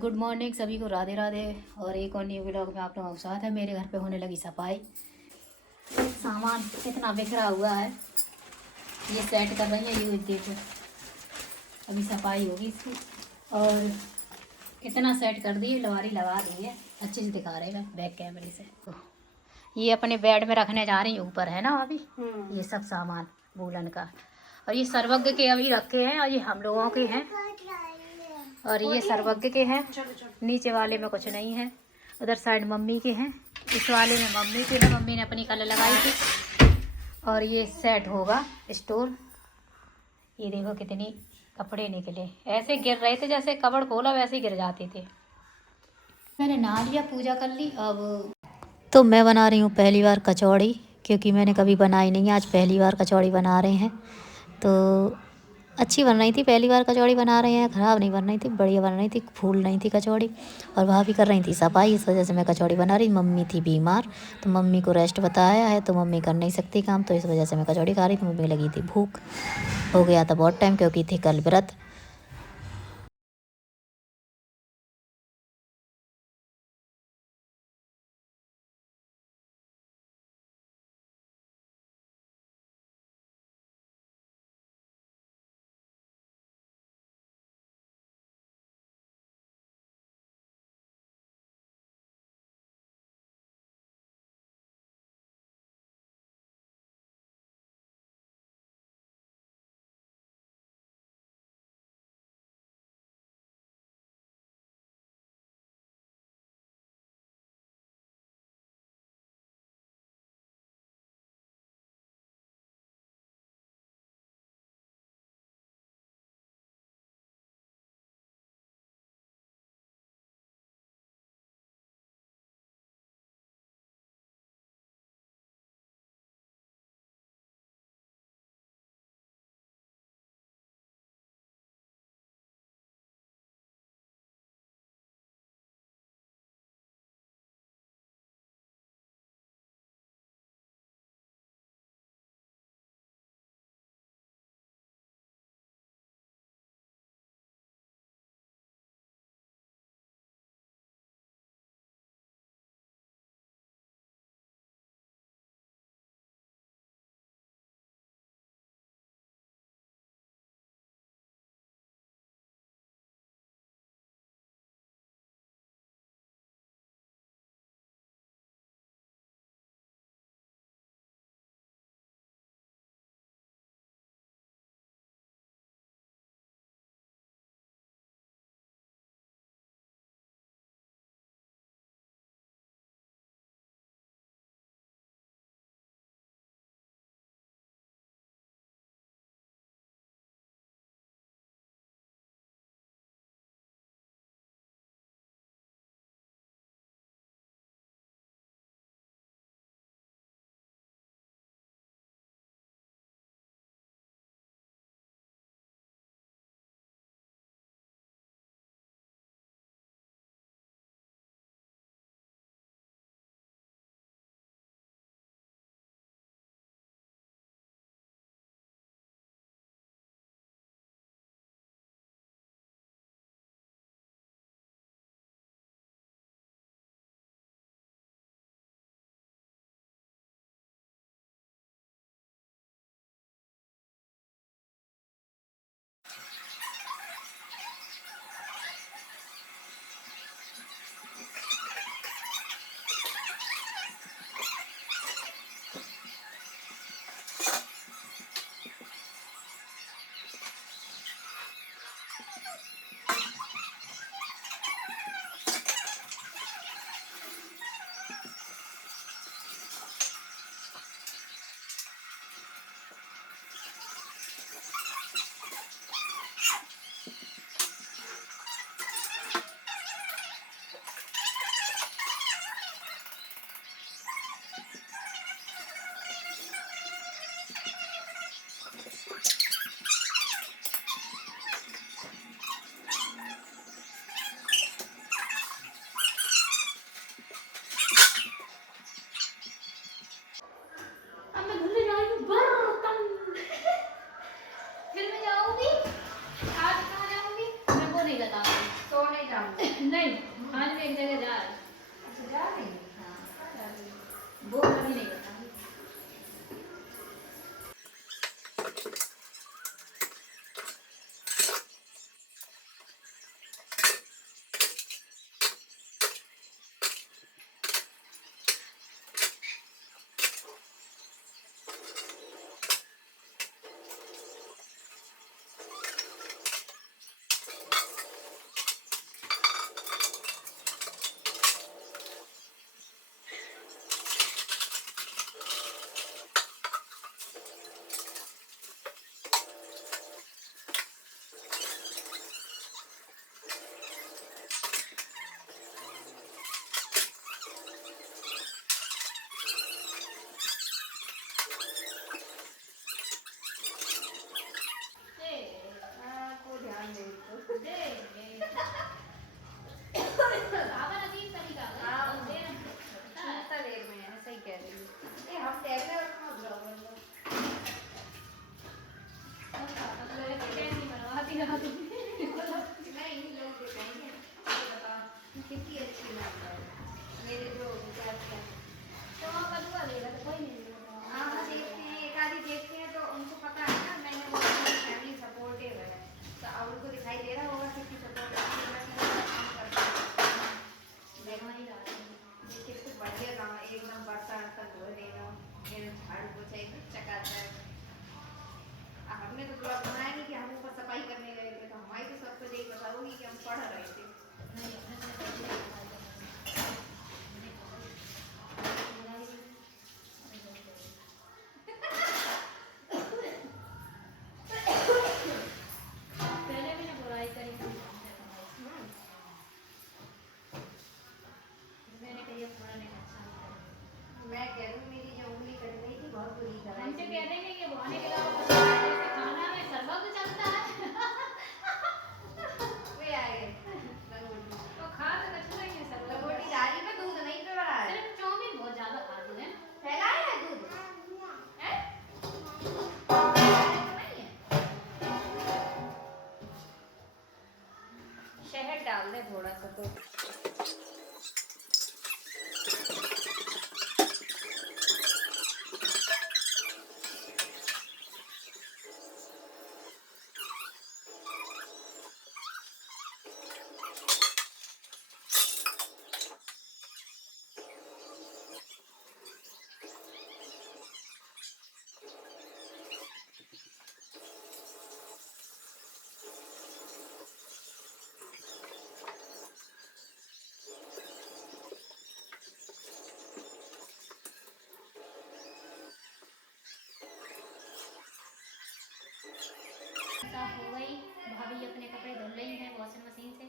Good morning सभी को, राधे राधे। और एक और न्यू व्लॉग में आप लोगों का स्वागत है। मेरे घर पे होने लगी सफाई। सामान कितना बिखरा हुआ है, ये सेट कर रही है। ये देखो, अभी सफाई होगी इसकी। और कितना सेट कर दी है, लवारी लगा दी है, अच्छे से दिखा रहे हैं बैक कैमरे से। तो ये अपने बेड में रखने जा रही हूँ, ऊपर है ना अभी ये सब सामान वूलन का। और ये सर्वज्ञ के अभी रखे हैं, और ये हम लोगों के हैं, और ये सर्वज्ञ के हैं। नीचे वाले में कुछ नहीं है, उधर साइड मम्मी के हैं, इस वाले में मम्मी के हैं। मम्मी ने अपनी कलर लगाई थी। और ये सेट होगा स्टोर। ये देखो कितनी कपड़े निकले, ऐसे गिर रहे थे जैसे कबड़ खोला वैसे ही गिर जाते थे। मैंने नहा लिया, पूजा कर ली। अब तो मैं बना रही हूँ पहली बार कचौड़ी, क्योंकि मैंने कभी बनाई नहीं है। आज पहली बार कचौड़ी बना रहे हैं, तो अच्छी बन रही थी। पहली बार कचौड़ी बना रहे हैं, ख़राब नहीं बन रही थी, बढ़िया बन रही थी, फूल नहीं थी कचौड़ी। और भाभी कर रही थी सफाई, इस वजह से मैं कचौड़ी बना रही। मम्मी थी बीमार, तो मम्मी को रेस्ट बताया है, तो मम्मी कर नहीं सकती काम, तो इस वजह से मैं कचौड़ी खा रही थी। मम्मी लगी थी भूख, हो गया था बहुत टाइम, क्योंकि थी कल व्रत। नहीं, आज भी एक जगह जा रहे हैं। अच्छा जा रही है। हाँ, वो कभी नहीं करता। को ध्यान दे तो कितना देर में है, सही कह रही है। ये हम टहले और कहाँ बुलाओ नहीं लोग दिखाएंगे बता कितनी अच्छी लगता है मेरे जो विचार हैं। तो हम कदुआ लेगा तो कोई नहीं लेगा। हाँ देखते हैं, एक आधी देखते हैं तो उनको पता है ना मैंने वो फैमिली सपोर्टिव है तो अब उनको दिखाई दे रहा होगा कितनी सपोर्टिव कितने बढ़िया काम है, एकदम बर्तन वर्तन धो देना, झाड़ू पोछा एकदम चकाचक। हमने तो ब्लॉग बनाया नहीं कि हम ऊपर सफाई करने गए थे, तो हमारी तो सबको देख पता होगी कि हम पढ़ रहे थे। पहले भी ना बुराई करी थी, मैंने कही अब थोड़ा नहीं अच्छा नहीं करा। मैं कह रही हूँ मेरी जो उंगली कट गई थी बहुत बुरी तरह हमसे से। कह देंगे कि बहाने के अलावा कुछ नहीं है, जैसे खाना में सर्वग चलता है। वे आए लंगोटी तो खा तो कछु नहीं है सर्वग। लंगोटी डाली में दूध नहीं पे भरा है, सिर्फ चाउमीन बहुत ज्यादा खाते हैं। फैलाया है दूध है नहीं है। शहद डाल दे थोड़ा सा तो साफ हो गई, भाभी अपने कपड़े धुल रही हैं वॉशिंग मशीन से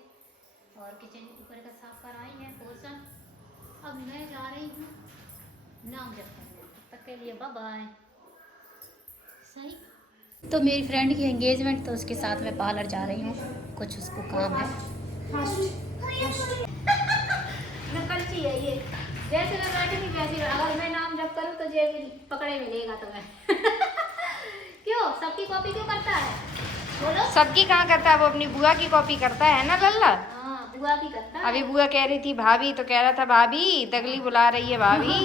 और किचन ऊपर का साफ कर आई हैं पोर्शन। अब मैं जा रही हूँ नाम जप करने, तब तक के लिए बाय बाय। सही तो मेरी फ्रेंड की एंगेजमेंट, तो उसके साथ मैं पार्लर जा रही हूँ, कुछ उसको काम है। नकलची है ये, जैसे मैं बैठी थी वैसे, अगर मैं नाम जप करूँ तो ये पकड़े मिलेगा तुम्हें। क्यों सबकी कॉपी क्यों करता है बोलो? सबकी कहाँ करता है, वो अपनी बुआ की कॉपी करता है ना लल्ला। हाँ बुआ की करता है। अभी बुआ कह रही थी भाभी, तो कह रहा था भाभी दगली बुला रही है भाभी।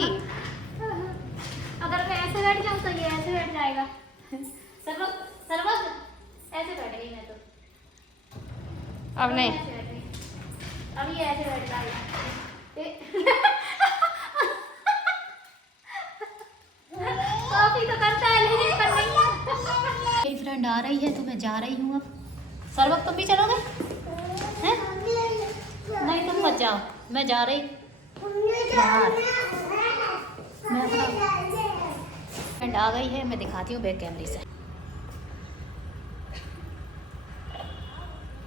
अगर मैं ऐसे बैठ जाऊँ तो ये ऐसे बैठ जाएगा। सर्वक सर्वक ऐसे बैठ गई मैं तो। अब नहीं अभी ऐसे बैठ जाएगा। कॉपी तो करता है लेकिन कर नहीं। मेरी फ्रेंड आ रही है तो मैं जा रही हूँ अब। सर्वक तुम भी चलोगे हैं? नहीं तुम मत जाओ, मैं जा रही बाहर। मैं अपना फ्रेंड आ गई है, मैं दिखाती हूँ बैक कैमरे से।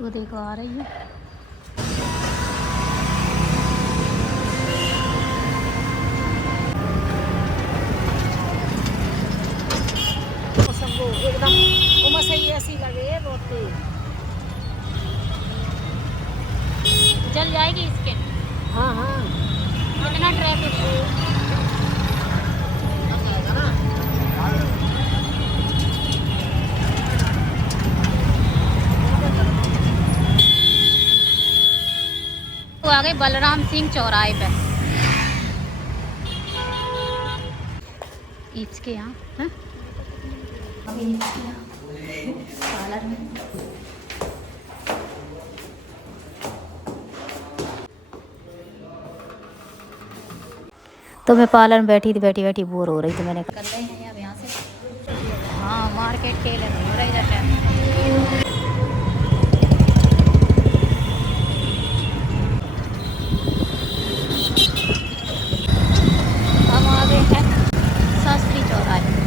वो देखो आ रही है। एकदम उमस ही ऐसी लगे बहुत तेज। जल जाएगी इसके। हाँ हाँ कितना ट्रैफिक है। तो आ गए बलराम सिंह चौराहे पे। इसके यहाँ हैं? अभी इसके यहाँ पार्लर में तो मैं पार्लर में बैठी थी, बैठी बैठी बोर हो रही थी। मैंने कर रहे हैं अब यहाँ से। हाँ मार्केट के लिए हो रही है टाइम। हम आ गए हैं शास्त्री चौराहे।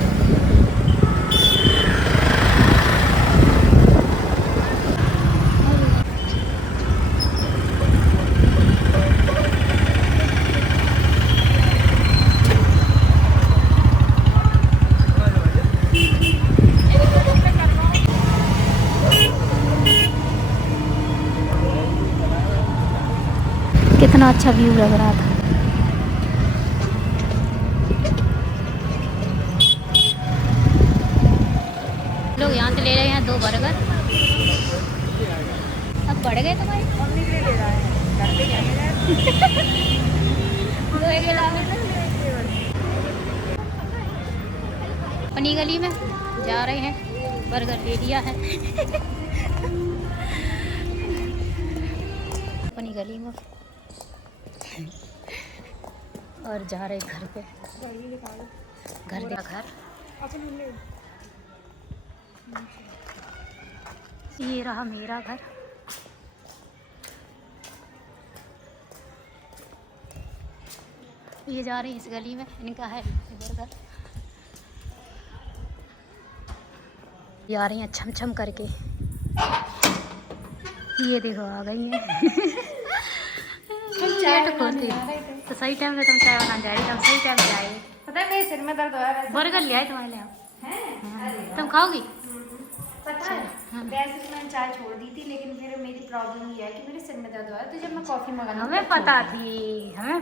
कितना अच्छा व्यू लग रहा था। लोग यहाँ से ले रहे हैं 2 बर्गर। अब बढ़ गए तुम्हारे? मम्मी के लिए ले रहा है, घर पे जाएगा। अपनी गली में जा रहे हैं, बर्गर ले लिया है। अपनी गली में और जा रहे घर पे। घर देखा घर, ये रहा मेरा घर। ये जा रही इस गली में, इनका है बर्गर। जा रही हैं छम छम करके। ये देखो आ गई हैं। गेट खोलती तो सही टाइम पे तुम चाय बनाने जा रही, तुम सही टाइम पे आए। पता है मेरे सिर में दर्द हो रहा है। बर्गर ले आए तुम्हारे लिए। हैं? तुम खाओगी? पता है वैसे तो मैंने चाय छोड़ दी थी, लेकिन फिर मेरी प्रॉब्लम ये है कि मेरे सिर में दर्द हो रहा है, तो जब मैं कॉफ़ी मंगाना हमें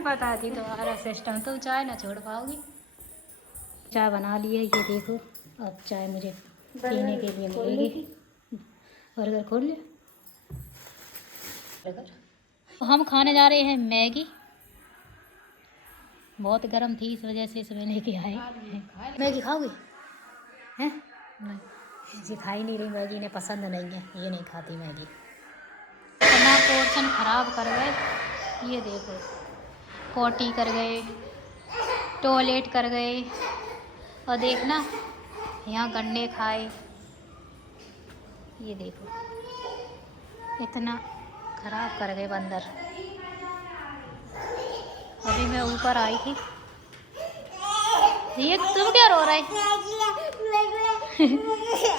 पता थी तुम्हारा सिस्टम। तुम चाय ना छोड़ पाओगी। चाय बना ली है, ये देखो। अब चाय मुझे पीने के लिए मिलेगी। बर्गर खोल लिया। हम खाने जा रहे हैं मैगी। बहुत गर्म थी इस वजह से इसमें लेके आए। मैगी खाओगी? हैं? नहीं, मुझे खाई नहीं रही मैगी, इन्हें पसंद नहीं है, ये नहीं खाती मैगी। इतना पोर्शन ख़राब कर गए। ये देखो, पोटी कर गए, टॉयलेट कर गए, और देखना यहाँ गन्ने खाए। ये देखो इतना ख़राब कर गए बंदर। अभी मैं ऊपर आई थी। ये तुम क्या रो रहे?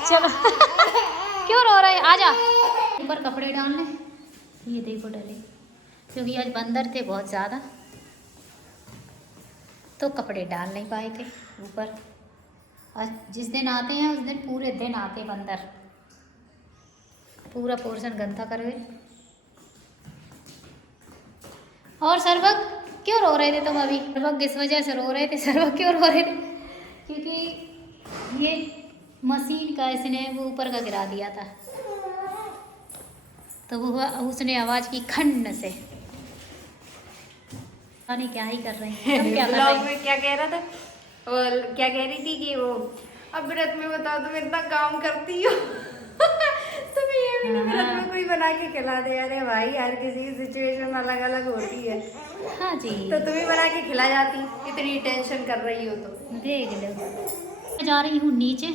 चलो क्यों रो रहे? आजा ऊपर कपड़े डालने। ये देखो डले, क्योंकि आज बंदर थे बहुत ज़्यादा, तो कपड़े डाल नहीं पाए थे ऊपर। आज जिस दिन आते हैं उस दिन पूरे दिन आते बंदर, पूरा पोर्शन गंदा कर गए। और सरवक क्यों रो रहे थे तुम अभी? सरवक किस वजह से रो रहे थे? सरवक क्यों रो रहे थे? क्योंकि ये मशीन का इसने वो ऊपर का गिरा दिया था, तो वो उसने आवाज़ की खंड से। नहीं क्या ही कर रहे हैं। क्या ब्लॉग में क्या कह रहा था? और क्या कह रही थी कि वो अब व्रत में बताओ तुम इतना काम करती हो। तुम्हें ये भी नहीं व्रत में कोई बना के खिला दे। अरे भाई हर किसी की सिचुएशन अलग अलग होती है। हाँ जी, तो तुम्हें बना के खिला जाती, इतनी टेंशन कर रही हो तो। देख लो। मैं जा रही हूँ नीचे,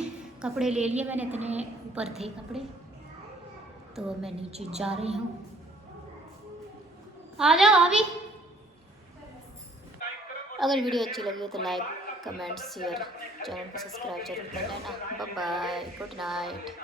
कपड़े ले लिए मैंने, इतने ऊपर थे कपड़े, तो मैं नीचे जा रही हूँ। आ जाओ अभी। अगर वीडियो अच्छी लगी हो तो लाइक कमेंट शेयर, चैनल को सब्सक्राइब जरूर कर लेना। Bye bye, good night.